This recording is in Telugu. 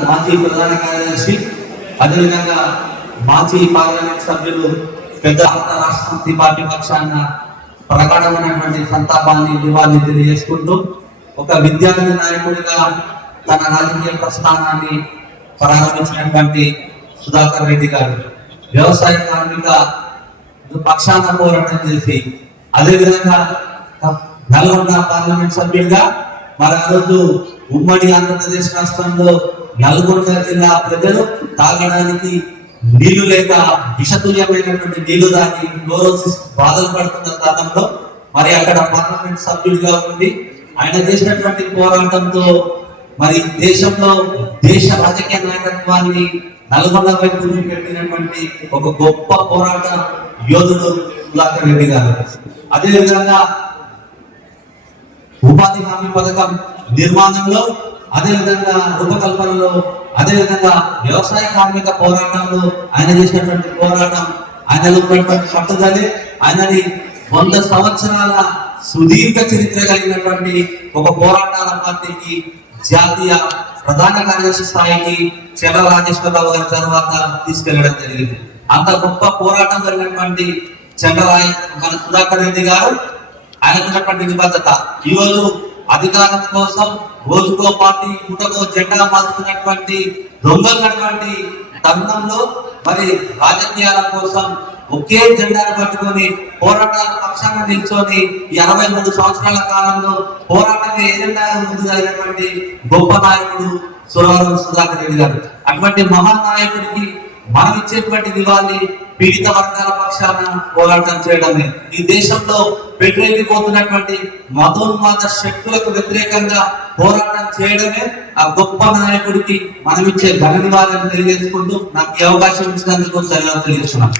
మాజీ ప్రధాన కార్యదర్శి అదేవిధంగా మాజీ పార్లమెంట్ సభ్యులు పెద్ద రాష్ట్రపతి రాష్ట్ర పార్టీ పక్షాన ప్రగాఢమైనటువంటి సంతాపాన్ని నివాళి తెలియజేసుకుంటూ ఒక విద్యార్థి నాయకుడిగా తన రాజకీయ ప్రస్థానాన్ని ప్రారంభించినటువంటి సుధాకర్ రెడ్డి గారు. వ్యవసాయ కార్మిక పక్షాన పోరాటం చేసి అదేవిధంగా నల్గొండ పార్లమెంట్ సభ్యుడిగా మరి ఆ రోజు ఉమ్మడి ఆంధ్రప్రదేశ్ రాష్ట్రంలో నల్గొండ జిల్లా ప్రజలు తాగడానికి నీళ్ళు లేక విషతుల్యమైనటువంటి నీళ్ళు దాని క్లోరోసిస్ బాధలు పడుతున్న కాలంలో మరి అక్కడ పార్లమెంట్ సభ్యుడిగా ఉండి ఆయన చేసినటువంటి పోరాటంతో మరి దేశంలో దేశ రాజకీయ నాయకత్వాన్ని నల్గొండ వైపు పెట్టినటువంటి ఒక గొప్ప పోరాట యోధుడు సుధాకర్ రెడ్డి గారు. అదేవిధంగా ఉపాధి హామీ పథకం నిర్మాణంలో అదేవిధంగా రూపకల్పనలో అదేవిధంగా వ్యవసాయ కార్మిక పోరాటంలో ఆయన చేసినటువంటి పోరాటం ఆయనలో ఉన్నటువంటి పట్టుదలే ఆయనని వంద సంవత్సరాల సుదీర్ఘ చరిత్ర కలిగినటువంటి ఒక పోరాటాల పార్టీకి జాతీయ ప్రధాన కార్యదర్శి స్థాయికి చెల రాజేశ్వరరావు గారి తర్వాత తీసుకెళ్ళడం జరిగింది. అంత గొప్ప పోరాటం జరిగినటువంటి చంద్రరాయ్ మన సుధాకర్ రెడ్డి గారు ఆయనకున్నటువంటి నిబద్ధత. ఈరోజు అధికారం కోసం రోజుకో పార్టీ పుటకో జెండా మార్చుకున్నటువంటి దొంగలటువంటి తరుణంలో మరి రాజకీయాల కోసం ఒకే జెండాను పట్టుకొని పోరాటాల పక్షాన నిల్చొని ఈ అరవై మూడు సంవత్సరాల కాలంలో పోరాటమే ఎజెండాగా ముందు జరిగినటువంటి గొప్ప నాయకుడు సురవరం సుధాకర్ రెడ్డి గారు. అటువంటి మహానాయకుడికి మనం ఇచ్చేటువంటి నివాళి పీడిత వర్గాల పక్షాన పోరాటం చేయడమే. ఈ దేశంలో పెట్టేకపోతున్నటువంటి మతోన్మాద శక్తులకు వ్యతిరేకంగా పోరాటం చేయడమే ఆ గొప్ప నాయకుడికి మనం ఇచ్చే తెలియజేసుకుంటూ నాకు ఈ అవకాశం ఇచ్చినందుకు ధన్యవాదాలు తెలియజేస్తున్నాను.